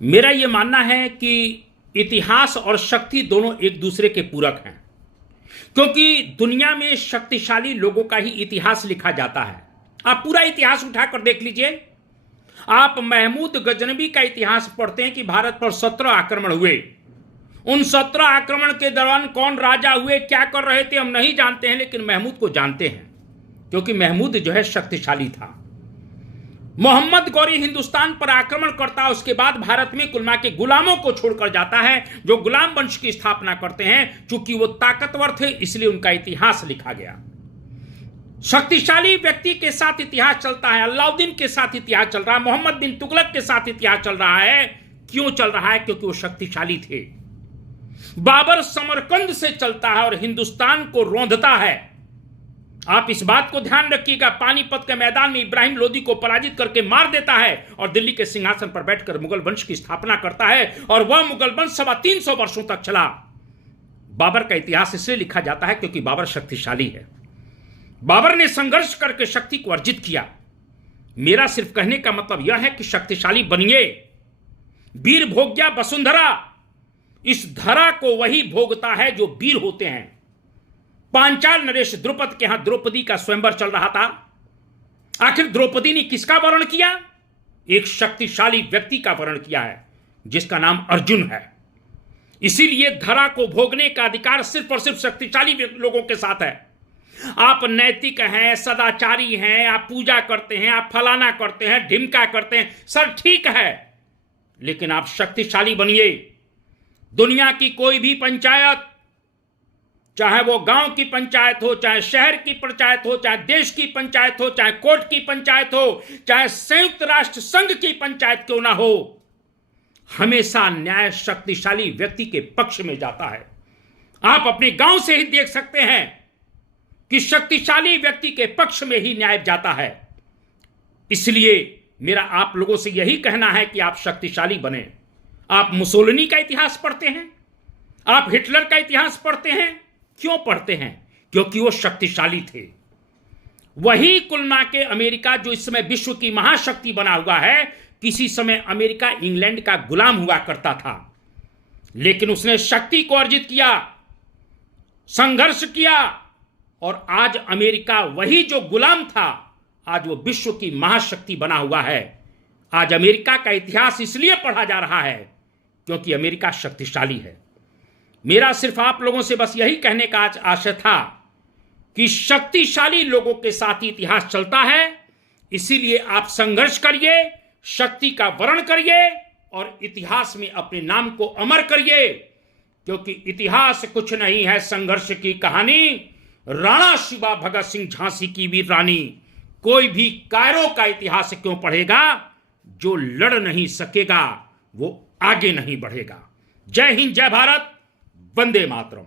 मेरा यह मानना है कि इतिहास और शक्ति दोनों एक दूसरे के पूरक हैं, क्योंकि दुनिया में शक्तिशाली लोगों का ही इतिहास लिखा जाता है। आप पूरा इतिहास उठाकर देख लीजिए। आप महमूद गजनवी का इतिहास पढ़ते हैं कि भारत पर 17 आक्रमण हुए। उन 17 आक्रमण के दौरान कौन राजा हुए, क्या कर रहे थे, हम नहीं जानते हैं, लेकिन महमूद को जानते हैं, क्योंकि महमूद जो है शक्तिशाली था। मोहम्मद गौरी हिंदुस्तान पर आक्रमण करता है, उसके बाद भारत में कुलमा के गुलामों को छोड़कर जाता है, जो गुलाम वंश की स्थापना करते हैं। चूंकि वो ताकतवर थे, इसलिए उनका इतिहास लिखा गया। शक्तिशाली व्यक्ति के साथ इतिहास चलता है। अलाउद्दीन के साथ इतिहास चल रहा है, मोहम्मद बिन तुगलक के साथ इतिहास चल रहा है। क्यों चल रहा है? क्योंकि वो शक्तिशाली थे। बाबर समरकंद से चलता है और हिंदुस्तान को रौंदता है। आप इस बात को ध्यान रखिएगा, पानीपत के मैदान में इब्राहिम लोदी को पराजित करके मार देता है और दिल्ली के सिंहासन पर बैठकर मुगल वंश की स्थापना करता है, और वह मुगल वंश 350 वर्षों तक चला। बाबर का इतिहास इसलिए लिखा जाता है क्योंकि बाबर शक्तिशाली है। बाबर ने संघर्ष करके शक्ति को अर्जित किया। मेरा सिर्फ कहने का मतलब यह है कि शक्तिशाली बनिए। वीर भोग्या वसुंधरा, इस धरा को वही भोगता है जो वीर होते हैं। पांचाल नरेश द्रुपद के यहां द्रौपदी का स्वयंवर चल रहा था। आखिर द्रौपदी ने किसका वर्ण किया? एक शक्तिशाली व्यक्ति का वर्ण किया है, जिसका नाम अर्जुन है। इसीलिए धरा को भोगने का अधिकार सिर्फ और सिर्फ शक्तिशाली लोगों के साथ है। आप नैतिक हैं, सदाचारी हैं, आप पूजा करते हैं, आप फलाना करते हैं, ढिमका करते हैं, सर ठीक है, लेकिन आप शक्तिशाली बनिए। दुनिया की कोई भी पंचायत, चाहे वो गांव की पंचायत हो, चाहे शहर की पंचायत हो, चाहे देश की पंचायत हो, चाहे कोर्ट की पंचायत हो, चाहे संयुक्त राष्ट्र संघ की पंचायत क्यों ना हो, हमेशा न्याय शक्तिशाली व्यक्ति के पक्ष में जाता है। आप अपने गांव से ही देख सकते हैं कि शक्तिशाली व्यक्ति के पक्ष में ही न्याय जाता है। इसलिए मेरा आप लोगों से यही कहना है कि आप शक्तिशाली बने। आप मुसोलिनी का इतिहास पढ़ते हैं, आप हिटलर का इतिहास पढ़ते हैं। क्यों पढ़ते हैं? क्योंकि वो शक्तिशाली थे। वही कुलमा के अमेरिका, जो इस समय विश्व की महाशक्ति बना हुआ है, किसी समय अमेरिका इंग्लैंड का गुलाम हुआ करता था, लेकिन उसने शक्ति को अर्जित किया, संघर्ष किया, और आज अमेरिका वही जो गुलाम था, आज वो विश्व की महाशक्ति बना हुआ है। आज अमेरिका का इतिहास इसलिए पढ़ा जा रहा है क्योंकि अमेरिका शक्तिशाली है। मेरा सिर्फ आप लोगों से बस यही कहने का आज आशय था कि शक्तिशाली लोगों के साथ ही इतिहास चलता है। इसीलिए आप संघर्ष करिए, शक्ति का वर्ण करिए और इतिहास में अपने नाम को अमर करिए, क्योंकि इतिहास कुछ नहीं है संघर्ष की कहानी। राणा शिवा, भगत सिंह, झांसी की वीर रानी, कोई भी कायरो का इतिहास क्यों पढ़ेगा? जो लड़ नहीं सकेगा वो आगे नहीं बढ़ेगा। जय हिंद, जय भारत, वंदे मातरम।